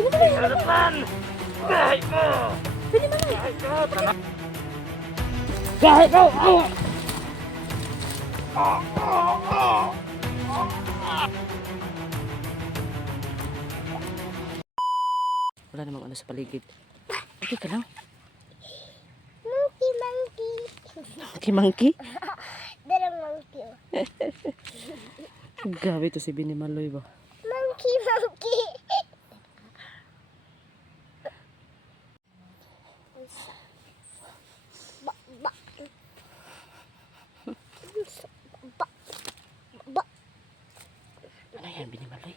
Harapan! Gahay mo! Bini Maloy! Gahay mo! Tama! Gahay mo! Awa! Wala namang ano sa paligid. Okay ka lang? Monkey, monkey. Monkey? Darang monkey. Gabi to si Bini Maloy ba? Monkey, monkey. Ba, ba. Ba, ba. Ano yan, Bini Maloy?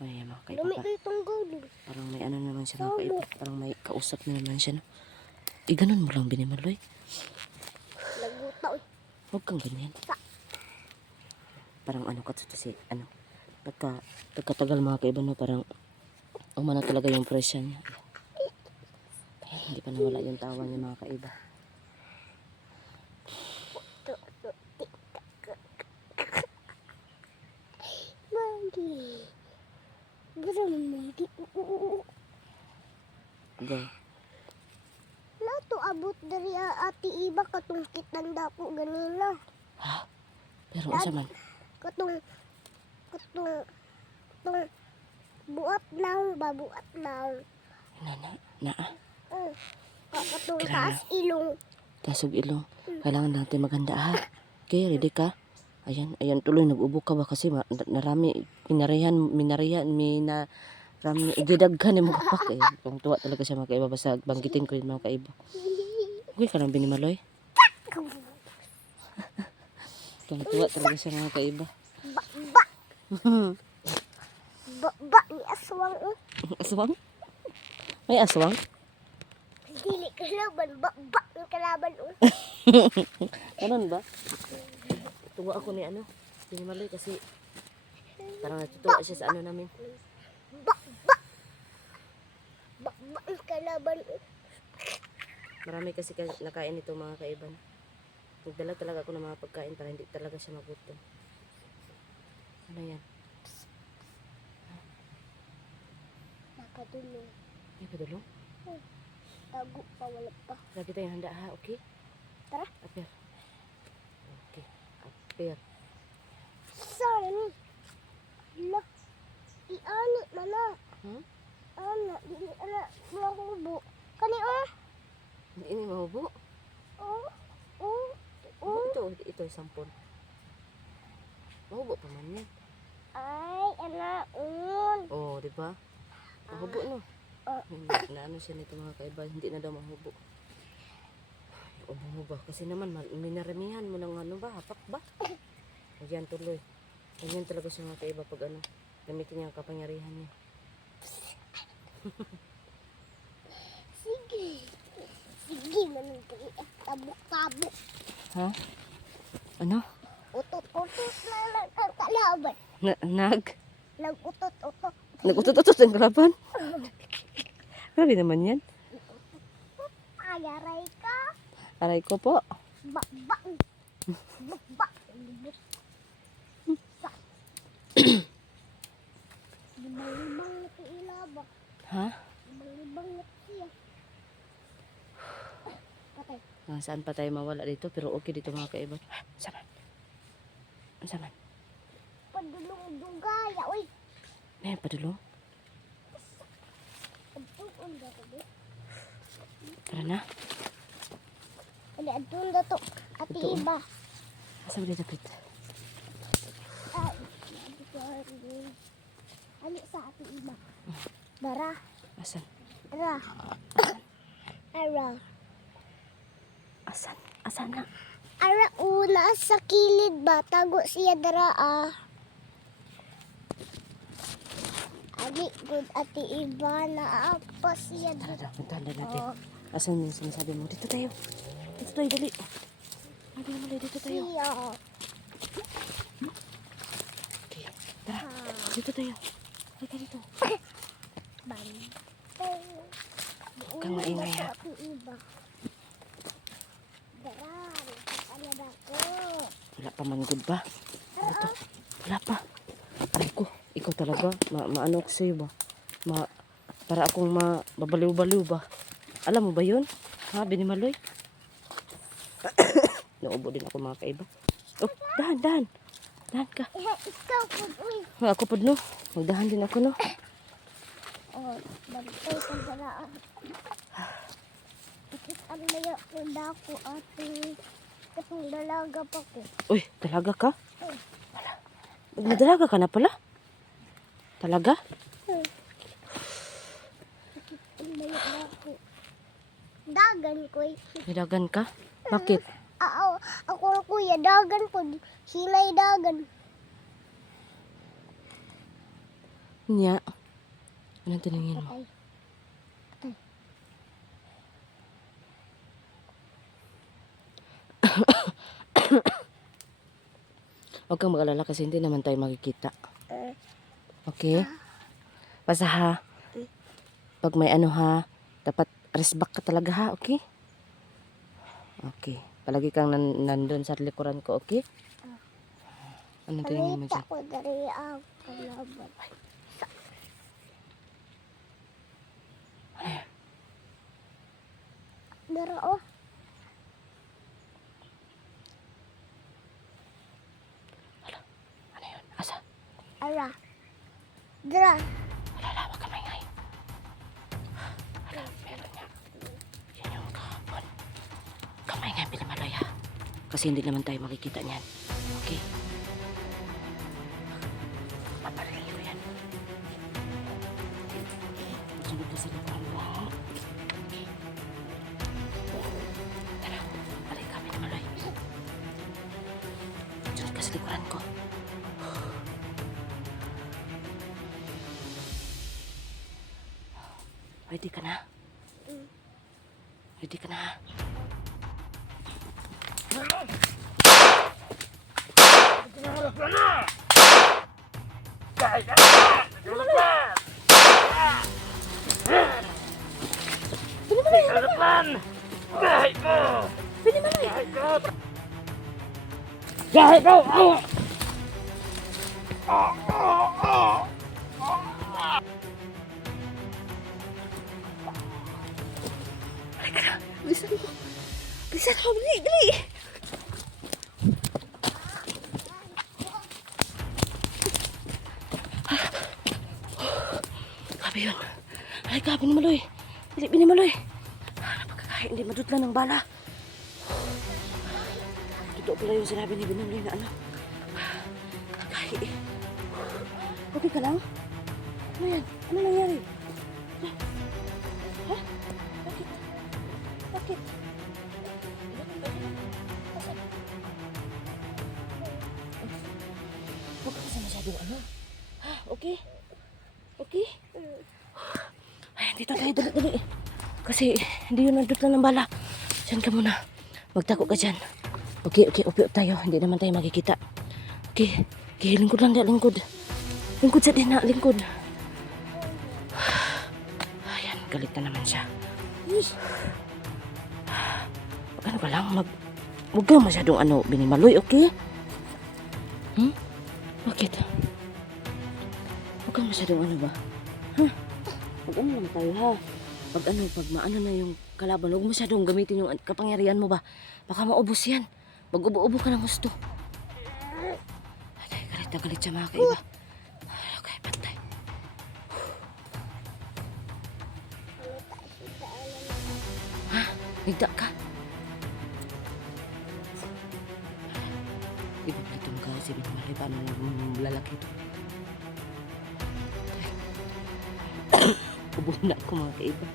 May mga Dumi kaiba. ko itong gulong. Parang may ano naman siya mga kaiba. Parang may kausap na naman siya, no? Ganun mo lang, Bini Maloy. Nagutaw. Huwag kang ganyan. Parang ano ka kasi, ano, pagkatagal mga kaiba, no, parang umana talaga yung presya niya. Hindi pa nawala yung tawa niya mga kaiba. Monkey. Darang monkey. Go. Lato abot dari ati iba katong kitanda ko ganina. Ha? Pero unsa man? Katong buat naong babuat naong. Na. Katong Grabe. taas ilong. Tasog ilong. Kailangan natin maganda ha. Okay, ready ka? Ayan tuloy nag-ubo ka ba kasi narami rami ididaghan ni mga kapak eh. Kung tuwa talaga siya mga kaiba basta banggitin ko yung mga kaiba. Okay ka lang Bini Maloy? Kung tuwa talaga siya mga kaiba. Ba ba ba ba ni aswang Aswang? May aswang? dili kalaban ba ba ni kalaban Ganun ba? Tuwa ako ni ano, Bini Maloy kasi parang natutuwa siya sa ano namin. ba ba ba ba ni kalaban Marami kasi nakain ito mga kaiban. Nagdala talaga ako ng mga pagkain para hindi talaga siya magutom. Ano yan? nakadulong Ay, padulong? tago pa wala pa Lagi tayong handa ha, okay? Tara. Apir. Okay, apir. saan la iani mana Hmm? ana dili ana mahubo kani Hindi ini mahubo. oh Ito yung sampon. Mahubo pa man yan. ay ana Oh, di ba? Mahubo no? Ah. Na ano siya nito mga kaiba, hindi na daw mahubo. O mo ba? Kasi naman minaramihan mo ng ano ba, hapak ba? Ayan tuloy. Ganyan talaga siya mga kaiba pag ano, gamitin niya ang kapangyarihan niya. sige manong tabok-tabok Ha? Ano? utot-utot na lang ang kalaban nag-utot-utot Nag-utot-utot ang kalaban? Grabe naman yan. ayaray ka Aray ko po. ba libang-libang na ka ilaba Ha? libang-libang na siya patay Saan pa tayo mawala dito? Pero okay dito mga kaiba. Saman. Saman. padulong dugaya uy May padulong. adun dato be Tara na. ali adun dato ati Ito. iba Asa ba dito pit? ay ali sa ati iba dara Asan? ara ara Asan? Asan na? ara una sa kilid ba tago siya dara ali good ati iba na apa siya Tara dara na. Puntahan na natin. oh Asan yung sinasabi mo? Dito tayo. Dito tayo, dali. Dali naman, dito tayo. siya Okay. Tara. Dito tayo. Halika dito. bantay Kang maingay, ha? ati iba dara nakakala dako Wala pa man good ba? Ano to? Wala pa. Aray ko. Ikaw talaga. Maano ko sa'yo ba? Para akong mabaliw-baliw ba. Alam mo ba yun? Ha, Binimaloy? Naubo din ako mga kaiba. Oh, dahan, dahan. Dahan ka. Ikaw po, uy. Ako po, no. Magdahan din ako, no. Oh, bantay ka daraan. Ang layo ko dako ate. Kasing dalaga pa ko. Uy, talaga ka? Wala. Magdalaga ka na pala? Talaga? Ang layo dako. Dagan ko eh. Nilagan ka? Bakit? Ako ang kuya, dagan po. Silay dagan. Nya. Anong tiningin mo? Ay. Huwag kang mag-alala kasi hindi naman tayo makikita. Eh, Okay? Basta ha. Pag may ano ha, dapat rest back ka talaga ha, okay? Okay. Palagi kang nandun sa likuran ko, okay? Anong tingin mo Halita dyan? ko dari ang kalaban. Dara oh. Ano yun? Asa? Ara. Dara. Alala, wag ka maingay. Ala, meron niya. Yan yung kahapon. Kamay nga, Binimaloy ha. Kasi hindi naman tayo makikita niyan. Okay? Paparinig ko yan. Sunod na sa likuran mo ha. Tara, balik ka, Binimaloy. Sunod ka sa likuran ko. Ready ka na? Ready ka na? Gahit ko! Oh! Bilisan mo. Bilisan mo. Bili, bili. Grabe yun. Ay ka, Binimaloy. Bili, Binimaloy. Napagkakain, hindi madudla ng bala. Totoo pala yung sinabi ni Binimaloy na ano. Kakain. Okay ka lang? Ano yan? Ano nangyari? Ha? Bakit? Bakit? Huwag ka kasi masyadong ano. Ha? Okay? Okay? Ay, dito tayo. Dali, dali. Kasi hindi yun nandot lang ng bala. Diyan ka muna. Magtako ka dyan. Okay, okay. Upi tayo. Hindi naman tayo makikita. Okay. Okay, lingkod lang dyan. Lingkod. Lingkod sa din na. Lingkod. Ayan, galit na naman siya. Ano ka lang, huwag kang masyadong ano, Binimaloy, okay? Bakit? Huwag kang masyadong ano ba? Ha? Pag ano lang tayo ha? Pag maano na yung kalaban, huwag masyadong gamitin yung kapangyarihan mo ba? Baka maubos yan. Mag-ubo-ubo ka ng gusto. Ay, galit na galit siya mga kaiba. Okay, pantay. Ha? Nagda ka? Ipaglitom ka kasi Binimaloy. Paano yung lalaki ito? Ubo na ako mga kaiba.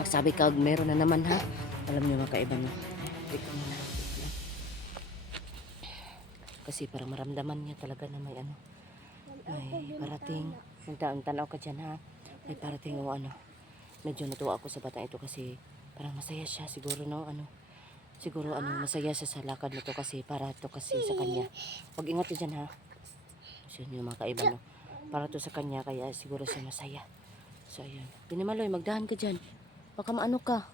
Pag sabi ka, meron na naman ha. Alam niyo mga kaiba no. Ikaw muna. Kasi parang maramdaman niya talaga na may ano. May parating. Tanaw ka dyan ha. May parating o ano. Medyo natuwa ako sa batang ito kasi parang masaya siya siguro no. Ano. Siguro masaya siya sa lakad nito kasi para to kasi sa kanya. Pag ingat ka dyan ha. So yun yung mga kaiba no. Para to sa kanya kaya siguro siya masaya. So ayun. Binimaloy, magdahan ka dyan. Baka maano ka.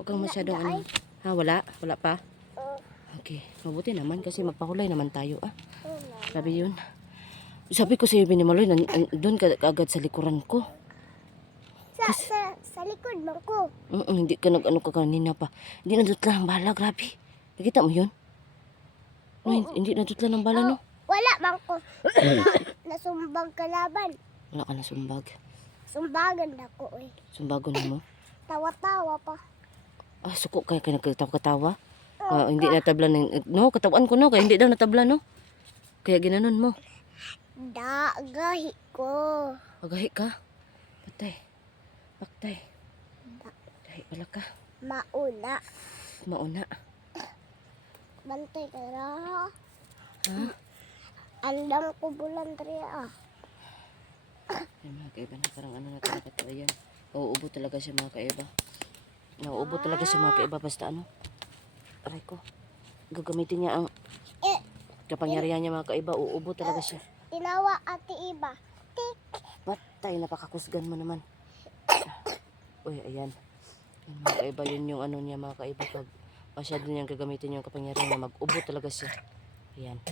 Huwag kang masyadong ano. Ha, wala? Wala pa? Okay. Mabuti naman kasi magpahulay naman tayo ah. Sabi yun. Sabi ko sa'yo, Binimaloy, doon ka agad sa likuran ko. Sa likod man ko. Hindi ka nag-ano ka kanina pa. Hindi nadutla ng bala, grabe. Nakita mo yun? No, hindi nadutla ng bala, no? Wala man ko. Nasumbag kalaban. Wala ka na sumbag. Sumbagan ako eh. Sumbagon mo. Tawa-tawa pa. Suko kaya ka nagkatawa-katawa. Hindi natabla ng... No, katawan ko, no? Kaya hindi daw natabla, no? Kaya ginanon mo. Dagahi ko. Pagahi ka. Patay. Paktay. Gahi pala ka. Mauna. Mauna. Bantay ka na. Ha? Andam ko bulan Dria. Ay, mga kaiba na parang ano na talaga ito. Ayan. Uubo talaga siya mga kaiba. Nauubo talaga siya mga kaiba. Basta ano. Aray ko. Gagamitin niya ang kapangyarihan niya mga kaiba. Uubo talaga siya. Tinawa ate Iba. Tik. Patay. Napakakusgan mo naman. Uy, ayan. Yung mga kaiba yun yung ano niya mga kaiba. Pag masyado niyang gagamitin yung kapangyarihan niya. Mag-ubo talaga siya. Ayan.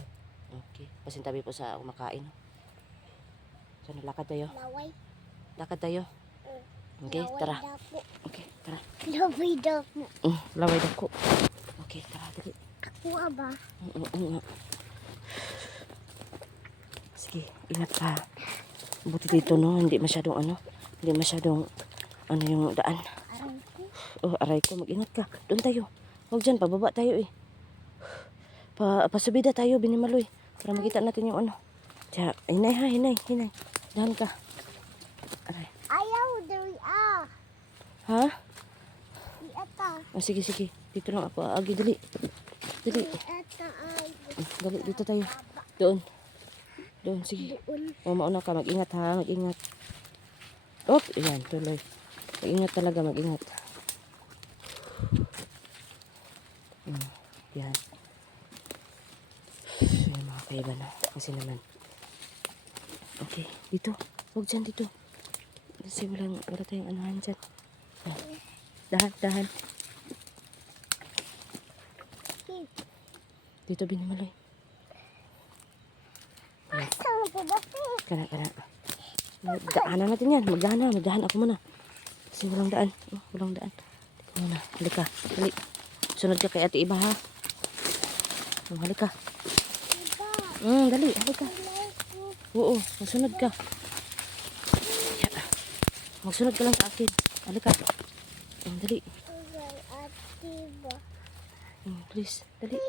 Okay. Pasintabi po sa kumakain. So, lakad tayo. Laway. Lakad tayo. Okay, Laway tara. dako. Okay, tara. Laway dako. Laway dako. Okay, tara. Dali. Ako ba? Sige, ingat ka. Buti dito, no? Hindi masyadong ano. Hindi masyadong ano yung daan. Aray ko. Aray ko. Mag-ingat ka. Doon tayo. Huwag dyan. Pababa tayo eh. Pasubida tayo, Binimaloy. Para makita natin yung ano. Tiya, hinay ha, hinay. Dahan ka. Aray. Ayaw dari Ha? Di ata. Sige. Dito lang ako. Agi, dali. Dali. Di ata ay. Dali, dito tayo. Doon, sige. Mauna ka. Mag-ingat ha, mag-ingat. Ayan, tuloy. Mag-ingat talaga, mag-ingat. Yan. Yan mga kaiba na. Kasi naman. Okay, dito. Huwag dyan, dito. Kasi wala tayong anuhan dyan. Dahan. Dito, Binimaloy. Saan ko ba? Kana. Daanan natin yan. Magdahan ako muna. Kasi walang daan. Walang daan. Teka muna. Halika. Dali. Sunod ka kay Ate Iba ha. Halika. Dali. Halika. Oo. Magsunod ka. Yeah. Magsunod ka lang sa akin. Halika. Dali. Ate Iba. Please. Dali.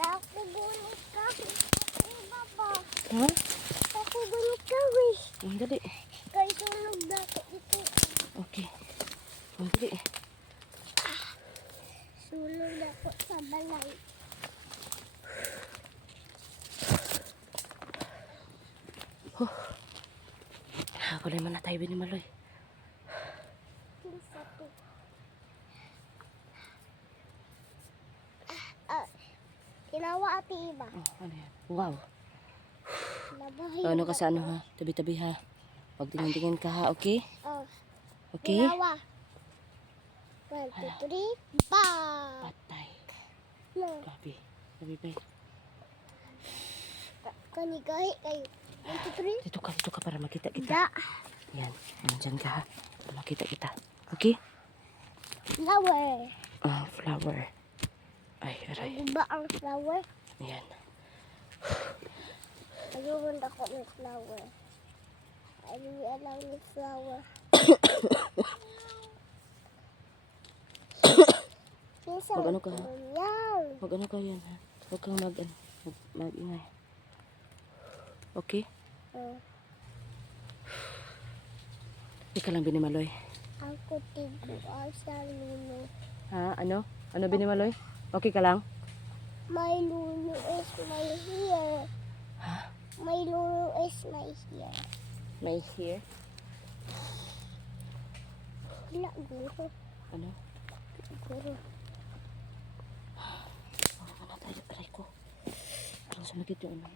Nakugulit ka. Ate Iba ba? Ha? Nakugulit ka eh. Dali. Kaya sunog na ako ito. Okay. Dali. Sunog na ako sa balay. Kulay man na tayo, Binimaloy. Kinsa to? Tinawa Ate Iba. Ano yan? Wow. Nabahay. Ano ka sa ano ha? Tabi-tabi ha. Huwag tingin-tingin ka ha, okay? Okay? Tinawa. 1, 2, 3. Ba! Patay. No. Gabi. Tabi-tabi. Kanigahi kayo. 1, 2, 3. Dito ka para makita kita. Da. Yan. Nandyan ka ha. Para makita kita. Okay? Flower. Flower. Ay, aray. Ano ba ang flower? Yan. Ayun ako ng flower. Ayun alam ni flower. Huwag ano ka ha? Yan. Huwag ano ka yan ha? Huwag kang mag-ingay. Okay? Ika lang, Binimaloy. Ako tiguan sa luno. Ha? Ano? Ano, Binimaloy? Okay ka lang? My luno is my hair. My luno is my hair. May hair? Wala, guro. Ano? Guro. Ano tayo? Aray ko. Parang sumakit yung ano.